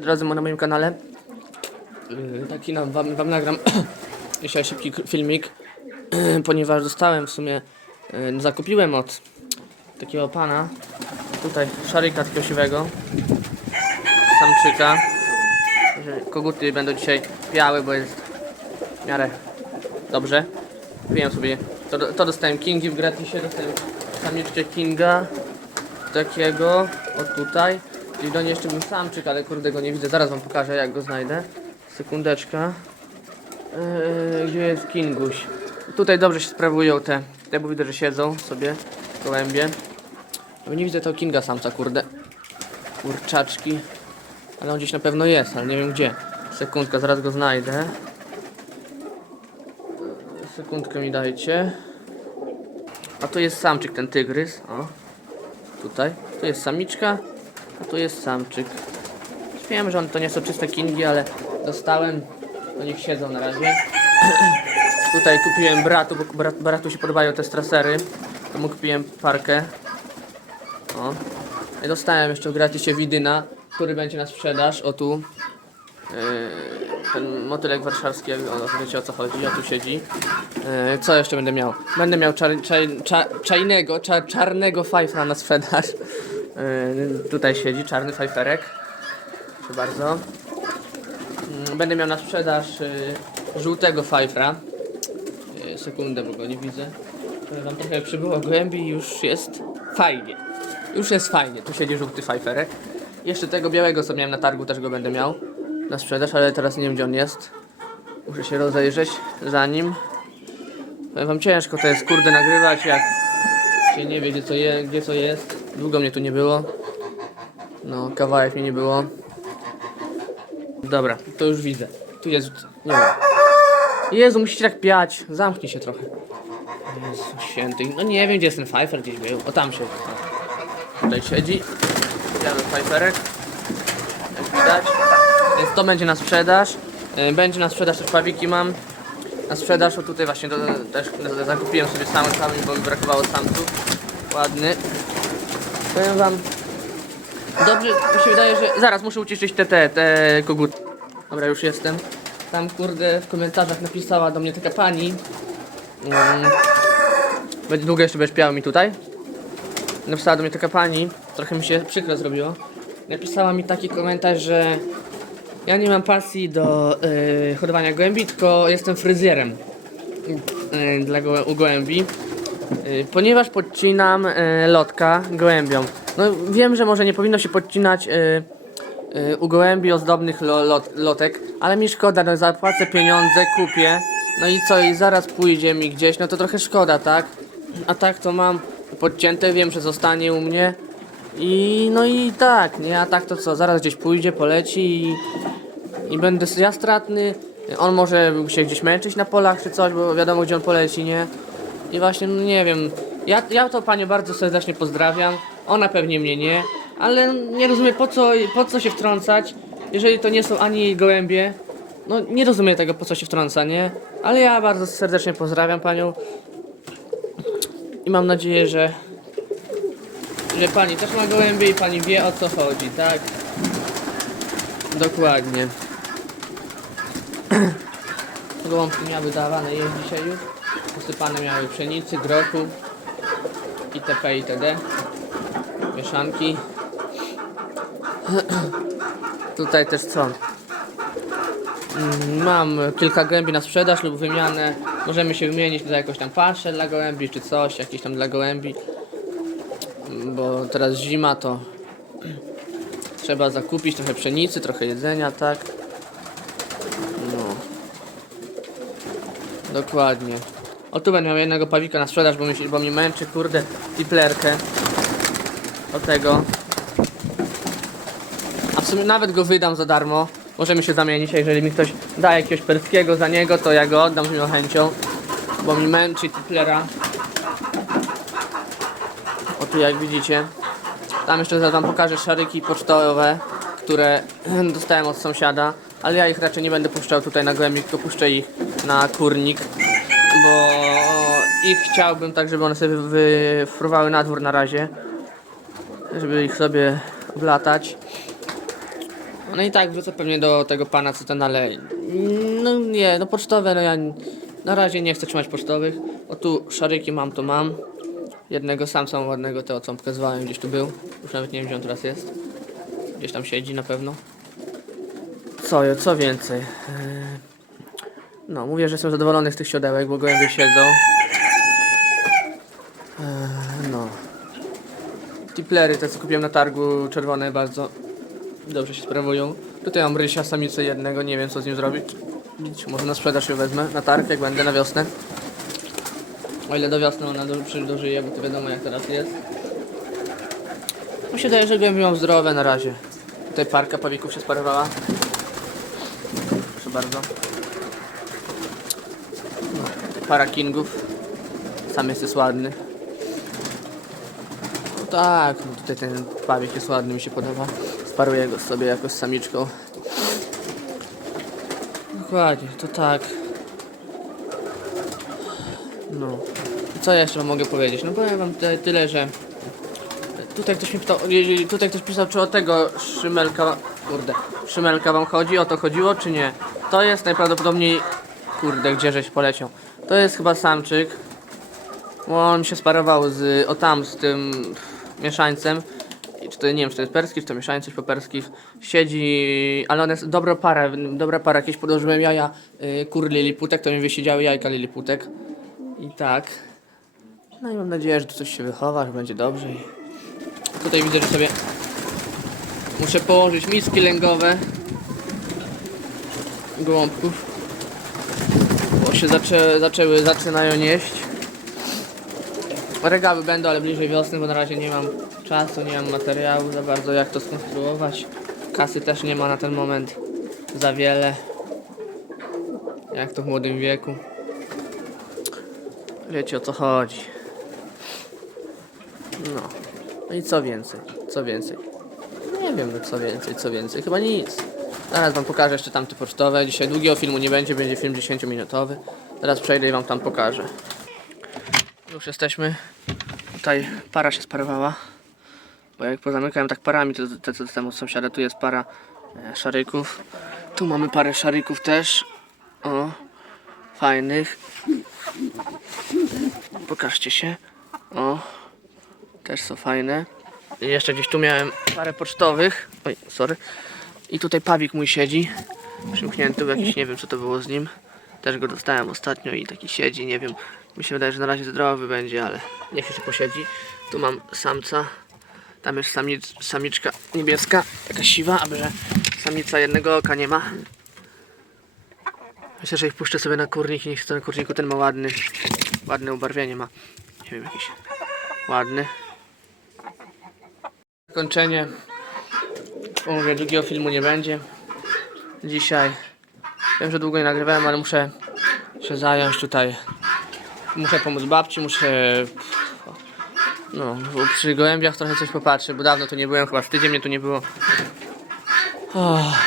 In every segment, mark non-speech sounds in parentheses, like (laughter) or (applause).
Drodzy, na moim kanale Yy, taki nam, wam, wam nagram (clears throat) dzisiaj szybki filmik, (clears throat) ponieważ dostałem w sumie, yy, zakupiłem od takiego pana tutaj szarika takiego samczyka. Koguty będą dzisiaj piały, bo jest w miarę dobrze. Kupiłem sobie, to, to dostałem Kingi w gratisie, dostałem samiczkę Kinga takiego, o tutaj. I do niej jeszcze był samczyk, ale kurde go nie widzę. Zaraz wam pokażę jak go znajdę. Sekundeczka. Yy, gdzie jest Kinguś? Tutaj dobrze się sprawują te, te bo widzę, że siedzą sobie gołębie. No nie widzę tego Kinga samca, kurde. Kurczaczki. Ale on gdzieś na pewno jest, ale nie wiem gdzie. Sekundka, zaraz go znajdę. Sekundkę mi dajcie. A tu jest samczyk, ten tygrys. O. Tutaj. Tu jest samiczka, tu jest samczyk. Wiem, że on to nie są czyste kingi, ale dostałem. Do nich siedzą na razie. (clears throat) Tutaj kupiłem bratu, bo brat, bratu się podobają te strasery. To kupiłem parkę. O. I dostałem jeszcze gratisie widyna, który będzie na sprzedaż. O tu. Yy, ten motylek warszawski, o, wiecie o co chodzi, a tu siedzi. Yy, co jeszcze będę miał? Będę miał czar, czaj, cza, czajnego, czar, czarnego fajfra na sprzedaż. Yy, tutaj siedzi czarny fajferek. Proszę bardzo. Yy, będę miał na sprzedaż yy, żółtego fajfra. Yy, sekundę, bo go nie widzę. Powiem Wam trochę przybyło głębi i już jest fajnie. Już jest fajnie. Tu siedzi żółty fajferek. Jeszcze tego białego, co miałem na targu, też go będę miał na sprzedaż, ale teraz nie wiem gdzie on jest. Muszę się rozejrzeć za nim. Powiem wam ciężko to jest kurde nagrywać jak się nie wie gdzie co, je, gdzie co jest. Długo mnie tu nie było. No, kawałek mnie nie było. Dobra, to już widzę. Tu jest. Nie wiem. Jezu, musicie tak piać. Zamknij się trochę. Jezu święty. No nie wiem gdzie jest ten Pfeiffer gdzieś był. O tam. O. Tutaj siedzi. Biały Pfeifferek. Jak widać. Więc to będzie na sprzedaż. E, Będzie na sprzedaż też pawiki mam. Na sprzedaż, o tutaj właśnie do, też zakupiłem sobie same same, bo mi brakowało samców. Ładny. Powiem wam. Dobrze, mi się wydaje, że. Zaraz muszę uciszyć te, te, te koguty. Dobra, już jestem. Tam kurde w komentarzach napisała do mnie taka pani. Mm, będzie długo jeszcze będziesz piał mi tutaj. Napisała do mnie taka pani, trochę mi się przykro zrobiło. Napisała mi taki komentarz, że ja nie mam pasji do y, hodowania gołębi, tylko jestem fryzjerem y, dla go, u gołębi. Y, ponieważ podcinam y, lotka gołębiom. No wiem, że może nie powinno się podcinać y, u gołębi ozdobnych lo, lot, lotek, ale mi szkoda, no zapłacę pieniądze, kupię. No i co, i zaraz pójdzie mi gdzieś, no to trochę szkoda, tak? A tak to mam podcięte, wiem, że zostanie u mnie. I no i tak, nie? A tak to co, zaraz gdzieś pójdzie, poleci i, i będę ja stratny. On może się gdzieś męczyć na polach czy coś, bo wiadomo gdzie on poleci, nie? I właśnie, no nie wiem. Ja, ja to panią bardzo serdecznie pozdrawiam. Ona pewnie mnie nie, ale nie rozumiem po co, po co się wtrącać, jeżeli to nie są ani jej gołębie. No nie rozumiem tego po co się wtrąca, nie? Ale ja bardzo serdecznie pozdrawiam panią. I mam nadzieję, że że pani też ma gołębie i pani wie o co chodzi, tak? Dokładnie. (clears throat) Gołąbki miały dawane jeść dzisiaj już. Posypane miały pszenicy, grochu itp. itd. Mieszanki. (clears throat) Tutaj też co? Mm, Mam kilka gołębi na sprzedaż lub wymianę. Możemy się wymienić za jakąś tam paszę dla gołębi czy coś, jakieś tam dla gołębi bo teraz zima to (clears throat) trzeba zakupić trochę pszenicy, trochę jedzenia, tak? No. Dokładnie. O tu będę miał jednego pawika na sprzedaż, bo mi, bo mi męczy, kurde, tiplerkę. O tego. A w sumie nawet go wydam za darmo. Możemy się zamienić, a jeżeli mi ktoś da jakiegoś perskiego za niego, to ja go oddam z miłą chęcią. Bo mi męczy tiplera. O tu jak widzicie. Tam jeszcze zaraz wam pokażę szaryki pocztowe, które (clears throat) dostałem od sąsiada. Ale ja ich raczej nie będę puszczał tutaj na gołębie, tylko puszczę ich na kurnik. Bo ich chciałbym tak, żeby one sobie wyfruwały na dwór na razie. Żeby ich sobie oblatać. No i tak wrócę pewnie do tego pana, co ten, ale... No nie, no pocztowe, no ja na razie nie chcę trzymać pocztowych. O tu szaryki mam, to mam. Jednego samca ładnego, tego co pokazywałem, gdzieś tu był. Już nawet nie wiem, gdzie on teraz jest. Gdzieś tam siedzi na pewno. Co, co więcej? No, mówię, że jestem zadowolony z tych siodełek, bo gołębie siedzą. Yy, No. Tiplery te co kupiłem na targu czerwone bardzo dobrze się sprawują. Tutaj mam rysia, samicę jednego, nie wiem co z nim zrobić. Może na sprzedaż ją wezmę, na targ jak będę na wiosnę. O ile do wiosny ona do, dożyje, bo to wiadomo jak teraz jest. Mi się wydaje, że gołębie mam zdrowe na razie. Tutaj parka pawików się sparowała. Proszę bardzo. No, para kingów. Sam jest ładny. No tak, no tutaj ten pawik jest ładny, mi się podoba. Sparuję go sobie jakoś z samiczką. Dokładnie, to tak. No. Co jeszcze wam mogę powiedzieć? No powiem wam tutaj tyle, że tutaj ktoś mi pytał, jeżeli tutaj ktoś pisał, czy o tego szymelka, kurde, szymelka wam chodzi, o to chodziło, czy nie? To jest najprawdopodobniej, kurde, gdzie żeś poleciał. To jest chyba samczyk, bo on się sparował z, o tam, z tym mieszańcem. I Czy to, nie wiem, czy to jest perski, czy to mieszańc, coś po perskich. Siedzi, ale on jest dobra para, dobra para. Jakieś podłożyłem jaja y, kur liliputek, to mi wysiedziały jajka liliputek. I tak. No i mam nadzieję, że tu coś się wychowa, że będzie dobrze. I tutaj widzę, że sobie muszę położyć miski lęgowe gołąbków. Się zaczę, zaczęły, zaczynają jeść. Regały będą, ale bliżej wiosny, bo na razie nie mam czasu, nie mam materiału za bardzo jak to skonstruować. Kasy też nie ma na ten moment za wiele. Jak to w młodym wieku. Wiecie o co chodzi. No. No i co więcej? Co więcej? Nie wiem, co więcej, co więcej. Chyba nic. Zaraz wam pokażę jeszcze tamte pocztowe. Dzisiaj długiego filmu nie będzie, będzie film 10-minutowy. Teraz przejdę i wam tam pokażę. Już jesteśmy. Tutaj para się sparowała. Bo jak pozamykałem tak parami, to te co dostałem od sąsiada, tu jest para e, szaryków. Tu mamy parę szaryków też. O, fajnych. Pokażcie się. O, też są fajne. I jeszcze gdzieś tu miałem parę pocztowych. Oj, sorry. I tutaj pawik mój siedzi. Przymknięty, jakiś nie wiem co to było z nim. Też go dostałem ostatnio i taki siedzi, nie wiem. Mi się wydaje, że na razie zdrowy będzie, ale niech jeszcze posiedzi. Tu mam samca. Tam jest samic, samiczka niebieska, taka siwa, aby że samica jednego oka nie ma. Myślę, że ich puszczę sobie na kurnik i niech ten kurniku ten ma ładny, ładne ubarwienie ma. Nie wiem, jakiś ładny. Zakończenie. Mówię, drugiego filmu nie będzie. Dzisiaj. Wiem, że długo nie nagrywałem, ale muszę się zająć tutaj. Muszę pomóc babci, muszę... No, przy gołębiach trochę coś popatrzę, bo dawno tu nie byłem, chyba z tydzień mnie tu nie było. Oh.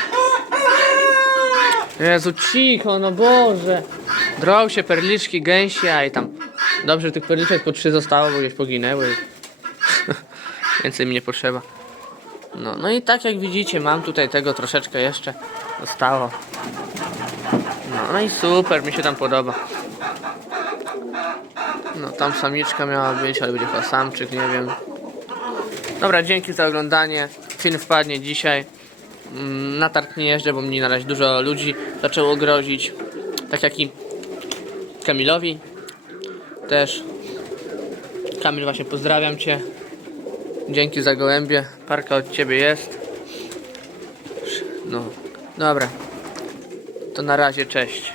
Jezu, cicho, no Boże. Drą się perliczki, gęsie, a i tam... Dobrze, że tych perliczek po trzy zostało, bo gdzieś poginęły. (laughs) Więcej mi nie potrzeba. No, no i tak jak widzicie, mam tutaj tego troszeczkę jeszcze zostało. No, no i super, mi się tam podoba. No, tam samiczka miała być, ale będzie chyba samczyk, nie wiem. Dobra, dzięki za oglądanie. Film wpadnie dzisiaj. Mm, Na targ nie jeżdżę, bo mnie na razie dużo ludzi zaczęło grozić. Tak jak i Kamilowi. Też. Kamil, właśnie pozdrawiam Cię. Dzięki za gołębie. Parka od Ciebie jest. No, dobra. To na razie, cześć.